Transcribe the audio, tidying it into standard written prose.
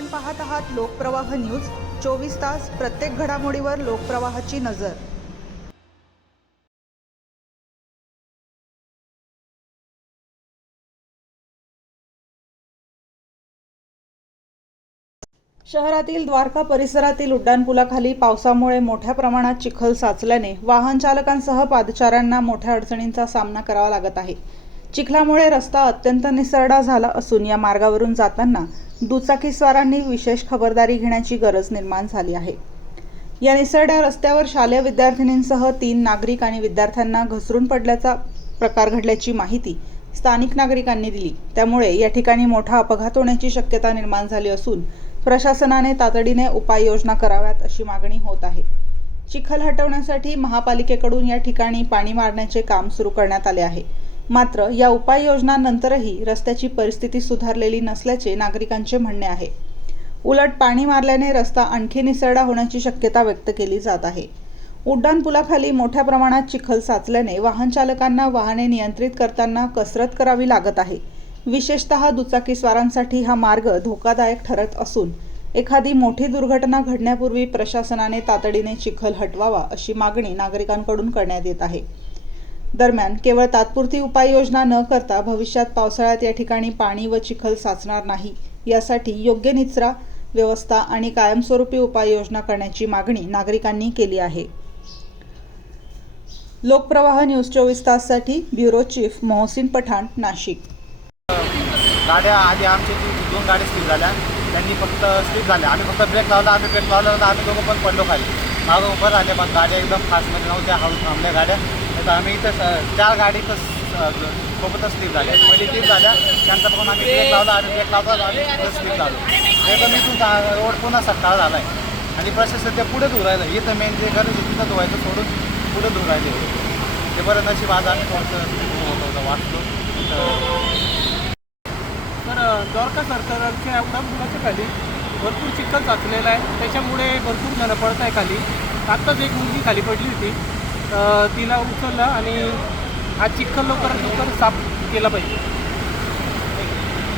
आपण पाहत आहात लोकप्रवाह न्यूज 24 तास प्रत्येक घडामोडीवर लोकप्रवाहाची नजर। शहरातील द्वारका परिसरातील उड्डाणपुलाखाली पावसामुळे मोठ्या प्रमाणात चिखल साचल्याने वाहन चालकांसह पादचाऱ्यांना मोठ्या अडचणींचा सामना करावा लागत आहे। चिखलामुळे रस्ता अत्यंत निसरडा झाला असून या मार्गावरून जाताना दुचाकीस्वारांनी विशेष खबरदारी घेण्याची गरज निर्माण झाली आहे। या निसरड्या रस्त्यावर शालेय विद्यार्थिनींसह 3 नागरिक आणि विद्यार्थ्यांना घसरून पडल्याचा प्रकार घडल्याची माहिती स्थानिक नागरिकांनी दिली। त्यामुळे या ठिकाणी मोठा अपघात होण्याची शक्यता निर्माण झाली असून प्रशासनाने तातडीने उपाययोजना कराव्यात अशी मागणी होत आहे। चिखल हटवण्यासाठी महापालिकेकडून या ठिकाणी पाणी मारण्याचे काम सुरू करण्यात आले आहे। मात्र या उपाययोजनांनंतरही रस्त्याची परिस्थिती सुधारलेली नसल्याचे नागरिकांचे म्हणणे आहे। उलट पाणी मारल्याने रस्ता आणखी निसरडा होण्याची शक्यता व्यक्त केली जात आहे। उड्डाणपुलाखाली मोठ्या प्रमाणात चिखल साचल्याने वाहन चालकांना वाहने नियंत्रित करताना कसरत करावी लागत आहे। विशेषतः दुचाकीस्वारांसाठी हा मार्ग धोकादायक ठरत असून एखादी मोठी दुर्घटना घडण्यापूर्वी प्रशासनाने तातडीने चिखल हटवावा अशी मागणी नागरिकांकडून करण्यात येत आहे। दरम्यान केवळ तात्पुरती उपाययोजना न करता भविष्यात पावसाळ्यात या ठिकाणी पाणी व चिखल साचणार नाही यासाठी योग्य निचरा व्यवस्था आणि कायमस्वरूपी उपाययोजना करण्याची मागणी नागरिकांनी केली आहे। लोकप्रवाह न्यूज 24 ताससाठी ब्युरो चीफ मोहसिन पठाण, नाशिक। गाड्या आधी आमच्या 2 गाड्या स्लिप झाल्या, त्यांनी फक्त स्लिप झाल्या, आम्ही फक्त ब्रेक लावला, आम्ही ब्रेक लावला तर आम्ही दोघं पण पडलो खाली। मागं उभं राहिले पण गाड्या एकदम फास्टमध्ये नव्हत्या, हळू थांबल्या गाड्या। तर आम्ही इथं 4 गाडी तर सोबतच स्लिप झाल्या, पहिली स्लिप झाल्या त्यांचा पण आम्ही ब्रेक लावला, आम्ही ब्रेक लावता आम्ही स्लिप झालो। एकदम इथून रोड पुन्हा सकाळ झाला आहे आणि प्रशासन ते पुढे धुवून राहिलं। इथं मेन जे गरज आहे तिथं धुवायचं सोडून पुढे धुवून राहिले। ते बरं नशीब आज आम्ही थोडंसं वाचलो। तर द्वारका सरकारच्या उड्डाणपुलाच्या खाली भरपूर चिखल साचलेला आहे, त्याच्यामुळे भरपूर जण पडत आहे खाली। आत्ताच एक मुलगी खाली पडली होती, तिला उचललं आणि हा चिखल लवकरात लवकर साफ केला पाहिजे।